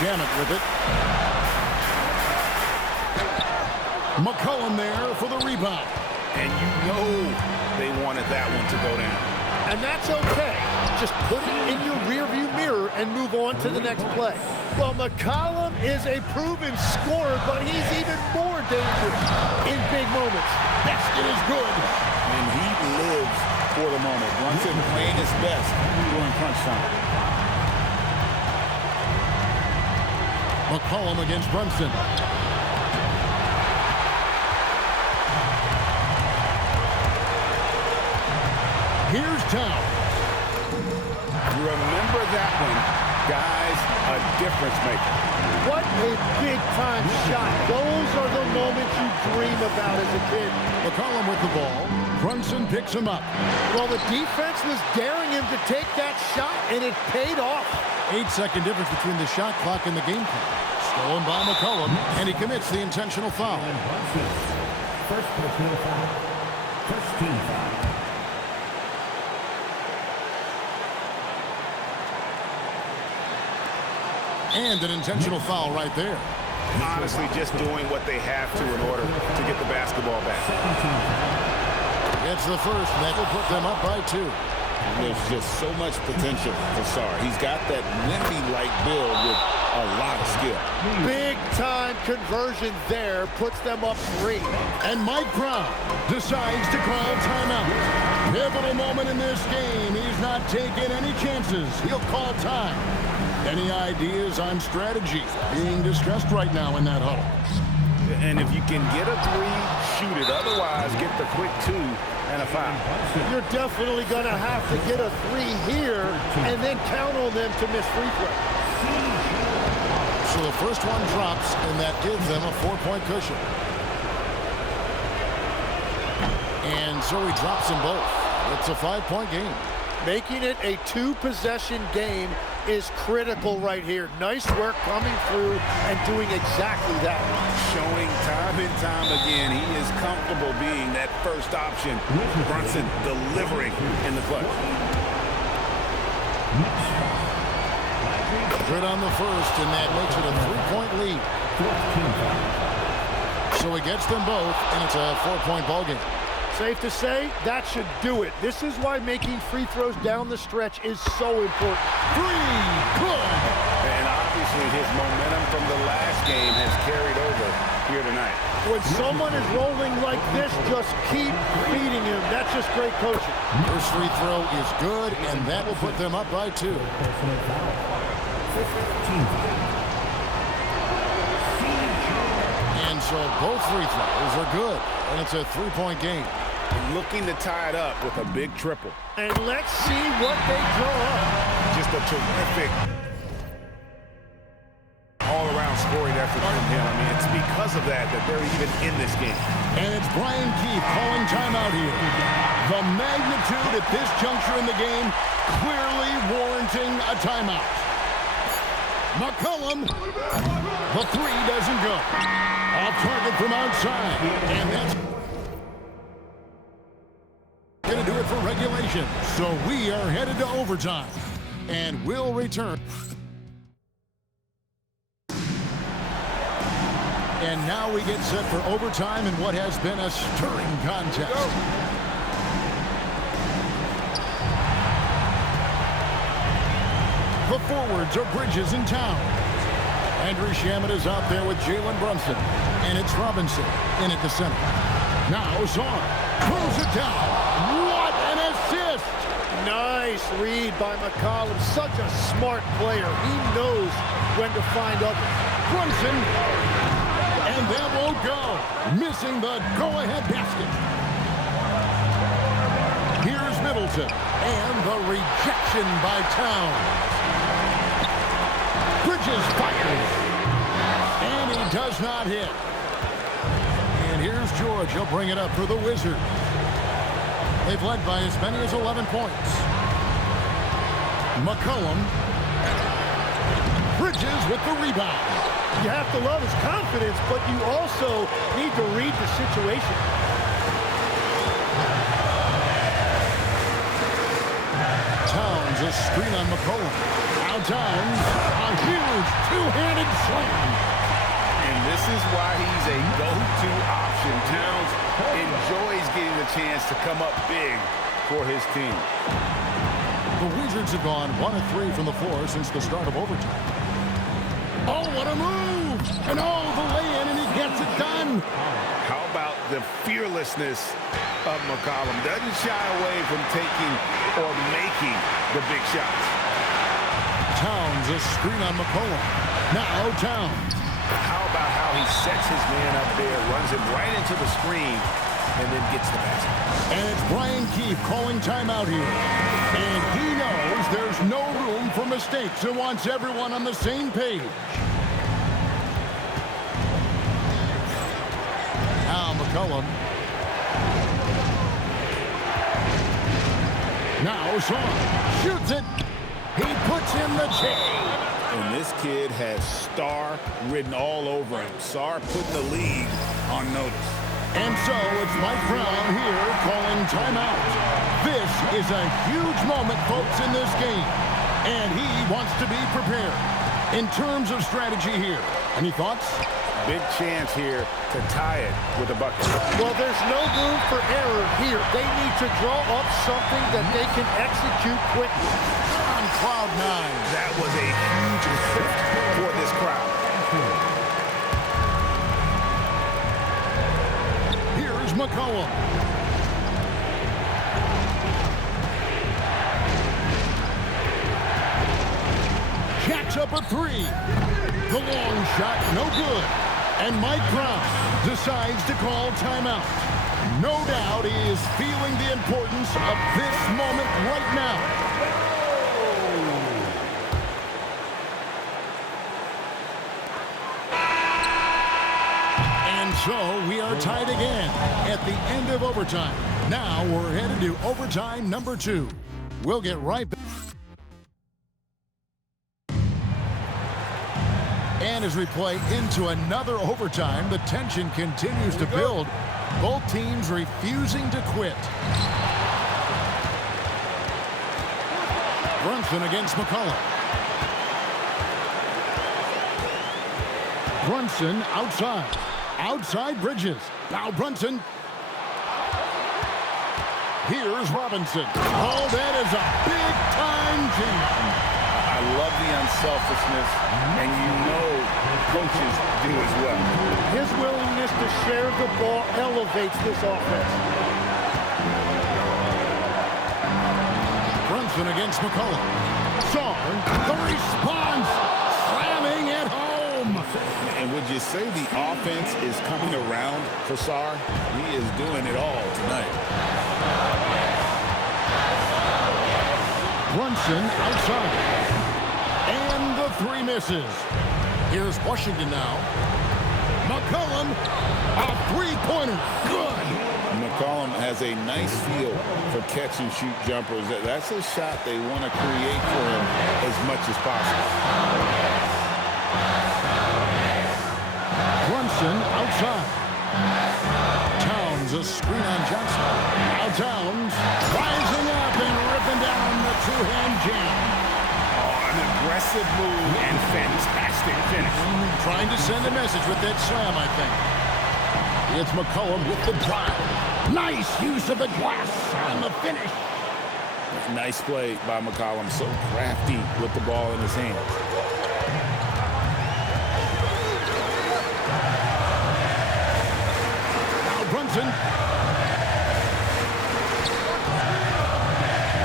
Shamet with it. McCollum there for the rebound. And you know they wanted that one to go down. And that's okay. Just put it in your rearview mirror and move on to the next play. Well, McCollum is a proven scorer, but he's even more dangerous in big moments. Basket is good. And he lives for the moment. Brunson playing his best during crunch time. McCollum against Brunson. Here's Town. Remember that one, guys, a difference maker. What a big-time shot. Those are the moments you dream about as a kid. McCollum with the ball. Brunson picks him up. Well, the defense was daring him to take that shot, and it paid off. 8-second difference between the shot clock and the game clock. Stolen by McCollum, and he commits the intentional foul. First personal foul. First team foul. And an intentional foul right there. Honestly, just doing what they have to in order to get the basketball back. It's the first, and that will put them up by 2. There's just so much potential for Sarr. He's got that Wemby-like build with a lot of skill. Big-time conversion there puts them up 3. And Mike Brown decides to call timeout. Pivotal moment in this game. He's not taking any chances. He'll call time. Any ideas on strategy? Being discussed right now in that huddle. And if you can get a 3, shoot it. Otherwise, get the quick 2 and a foul. You're definitely going to have to get a 3 here and then count on them to miss free throw. So the first one drops, and that gives them a 4-point cushion. And so he drops them both. It's a 5-point game. Making it a 2-possession game is critical right here. Nice work coming through and doing exactly that. Showing time and time again he is comfortable being that first option. Brunson delivering in the clutch. Good on the first, and that makes it a 3-point lead. So he gets them both, and it's a 4-point ball game. Safe to say, that should do it. This is why making free throws down the stretch is so important. 3, good! And obviously his momentum from the last game has carried over here tonight. When someone is rolling like this, just keep feeding him. That's just great coaching. First free throw is good, and that will put them up by 2. And so both free throws are good, and it's a 3-point game. Looking to tie it up with a big triple. And let's see what they draw up. Just a terrific all-around scoring effort from him. I mean, it's because of that they're even in this game. And it's Brian Keefe calling timeout here. The magnitude at this juncture in the game clearly warranting a timeout. McCollum, the 3 doesn't go. Off target from outside. And that's going to do it for regulation. So we are headed to overtime. And we'll return. And now we get set for overtime in what has been a stirring contest. The forwards are Bridges and Towns. Andrew Shamet is out there with Jalen Brunson. And it's Robinson in at the center. Now Sarr throws it down. What an assist! Nice read by McCollum. Such a smart player. He knows when to find others. Brunson. And that won't go. Missing the go-ahead basket. Here's Middleton. And the rejection by Towns. Bridges fires. And he does not hit. And here's George. He'll bring it up for the Wizards. They've led by as many as 11 points. McCollum. Bridges with the rebound. You have to love his confidence, but you also need to read the situation. Towns, a screen on McCollum. Now Towns, a huge two-handed slam. And this is why he's a go-to option. Towns enjoys getting the chance to come up big for his team. The Wizards have gone 1 of 3 from the floor since the start of overtime. Oh, what a move! And oh, the lay-in, and he gets it done. How about the fearlessness of McCollum? Doesn't shy away from taking or making the big shots. Towns, a screen on McCollum. Now Towns. How about how he sets his man up there, runs him right into the screen, and then gets the basket. And it's Brian Keefe calling timeout here. And he knows there's no room for mistakes and wants everyone on the same page. Now McCollum. Now Shaw shoots it. He puts in the chain. And this kid has star written all over him. Sar putting the league on notice. And so it's Mike Brown here calling timeout. This is a huge moment, folks, in this game. And he wants to be prepared. In terms of strategy here, any thoughts? Big chance here to tie it with a bucket. Well, there's no room for error here. They need to draw up something that they can execute quickly. They're on cloud 9. That was a huge lift for this crowd. Here's McCollum. Jacks up a 3. The long shot, no good. And Mike Brown decides to call timeout. No doubt he is feeling the importance of this moment right now. And so we are tied again at the end of overtime. Now we're headed to overtime number 2. We'll get right back. And as we play into another overtime, the tension continues to build. Both teams refusing to quit. Brunson against McCollum. Brunson outside. Outside Bridges. Now Brunson. Here's Robinson. Oh, that is a big-time jam. I love the unselfishness, and you know coaches do as well. His willingness to share the ball elevates this offense. Brunson against McCollum. Shaw, the response, slamming at home. And would you say the offense is coming around for Sar? He is doing it all tonight. Brunson outside. And the 3 misses. Here's Washington now. McCollum, a 3-pointer. Good. McCollum has a nice feel for catch-and-shoot jumpers. That's a shot they want to create for him as much as possible. Brunson outside. Towns, a screen on Johnson. Now Towns rising up and ripping down the two-hand jam. An aggressive move and fantastic finish. Trying to send a message with that slam, I think. It's McCollum with the drive. Nice use of the glass on the finish. Nice play by McCollum. So crafty with the ball in his hands. Now Brunson.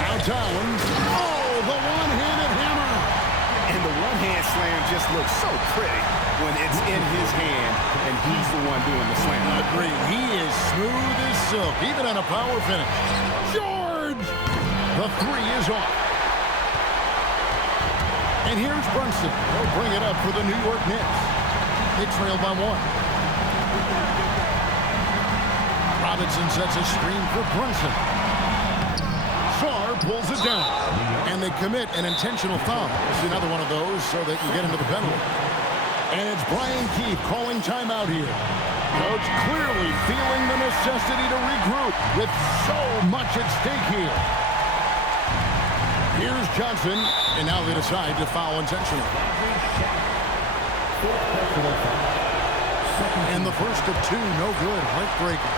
Now Towns. Oh, the one-handed hammer. And the one-hand slam just looks so pretty when it's in his hand and he's the one doing the slam. Agreed. He is smooth as silk, even on a power finish. George! The 3 is off. And here's Brunson. He'll bring it up for the New York Knicks. They trail by 1. Robinson sets a screen for Brunson. Sar pulls it down. And they commit an intentional foul. This is another one of those so they can get into the penalty. And it's Brian Keefe calling timeout here. Coach clearly feeling the necessity to regroup with so much at stake here. Here's Johnson, and now they decide to foul intentionally. And the first of two, no good. Heartbreaker.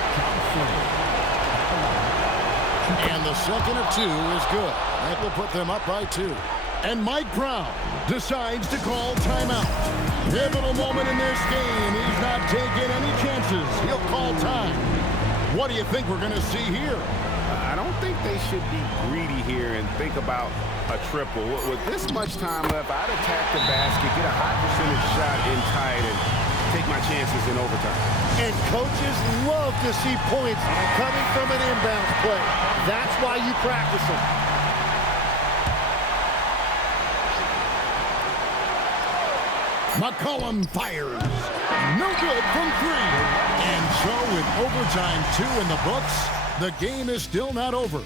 And the second of two is good. That will put them up by 2. And Mike Brown decides to call timeout. Pivotal moment in this game. He's not taking any chances. He'll call time. What do you think we're going to see here? I don't think they should be greedy here and think about a triple. With this much time left, I'd attack the basket, get a high percentage shot in tight, and take my chances in overtime. And coaches love to see points coming from an inbounds play. That's why you practice them. McCollum fires. No good from 3. And so with overtime 2 in the books, the game is still not over.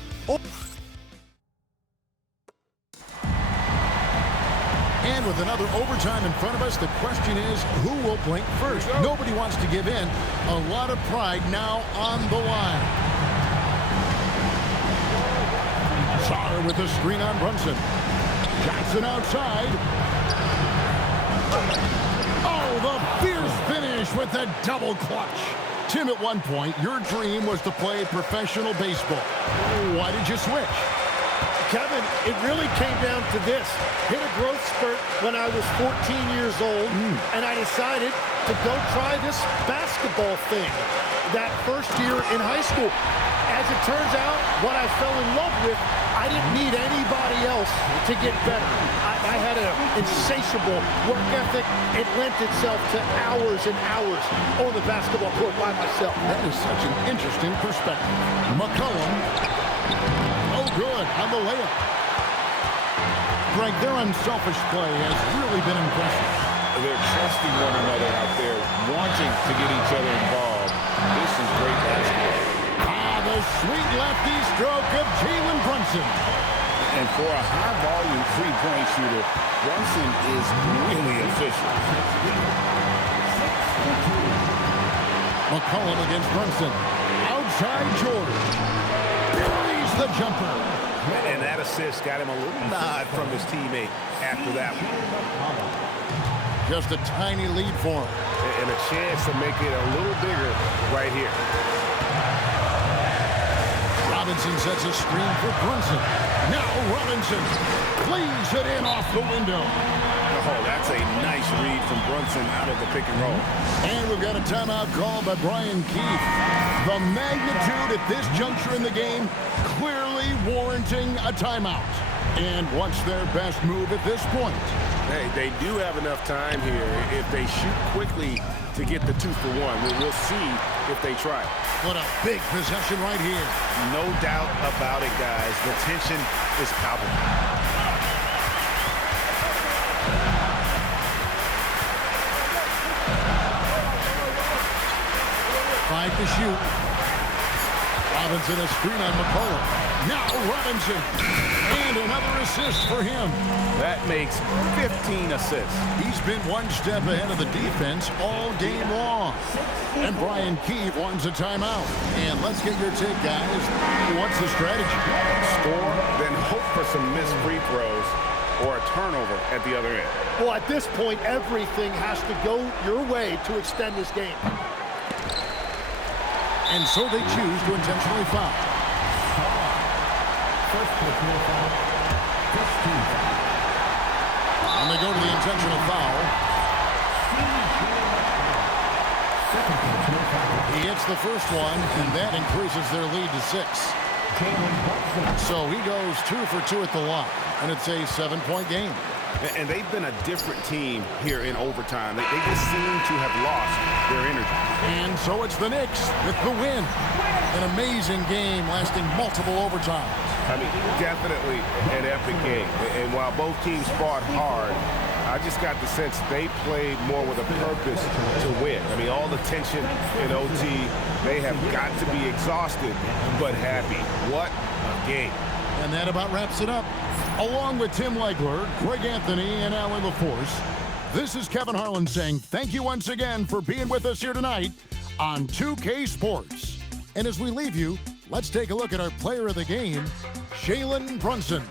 And with another overtime in front of us, the question is, who will blink first? Nobody wants to give in. A lot of pride now on the line. Sarr with a screen on Brunson. Johnson outside. Oh, the fierce finish with the double clutch. Tim, at one point, your dream was to play professional baseball. Why did you switch? Kevin, it really came down to this. Hit a growth spurt when I was 14 years old, and I decided to go try this basketball thing that first year in high school. As it turns out, what I fell in love with, I didn't need anybody else to get better. I had an insatiable work ethic. It lent itself to hours and hours on the basketball court by myself. That is such an interesting perspective. McCollum. Oh, good on the layup. Greg, their unselfish play has really been impressive. They're trusting one another out there, wanting to get each other involved. This is great basketball. The sweet lefty stroke of Jalen Brunson. And for a high-volume three-point shooter, Brunson is really efficient. McCollum against Brunson. Outside Jordan. Buries the jumper. And that assist got him a little nod from his teammate after that one. Just a tiny lead for him. And a chance to make it a little bigger right here. Robinson sets a screen for Brunson. Now Robinson cleaves it in off the window. Oh, that's a nice read from Brunson out of the pick and roll. And we've got a timeout called by Brian Keefe. The magnitude at this juncture in the game clearly warranting a timeout. And what's their best move at this point? Hey, they do have enough time here. If they shoot quickly to get the 2-for-1, we'll see if they try. What a big possession right here. No doubt about it, guys. The tension is palpable. 5 to shoot. Robinson a screen on McCollum. Now Robinson. And another assist for him. That makes 15 assists. He's been one step ahead of the defense all game long. And Brian Keefe wants a timeout. And let's get your take, guys. What's the strategy? Score, then hope for some missed free throws or a turnover at the other end. Well, at this point, everything has to go your way to extend this game. And so they choose to intentionally foul. First personal foul. First team foul. And they go to the intentional foul. Second personal foul. He hits the first one, and that increases their lead to 6. Jalen Brunson. So he goes 2 for 2 at the line, and it's a 7-point game. And they've been a different team here in overtime. They just seem to have lost their energy. And so it's the Knicks with the win. An amazing game lasting multiple overtimes. I mean, definitely an epic game. And while both teams fought hard, I just got the sense they played more with a purpose to win. I mean, all the tension in OT, they have got to be exhausted, but happy. What a game. And that about wraps it up. Along with Tim Legler, Greg Anthony, and Alan LaForce, this is Kevin Harlan saying thank you once again for being with us here tonight on 2K Sports. And as we leave you, let's take a look at our player of the game, Jalen Brunson.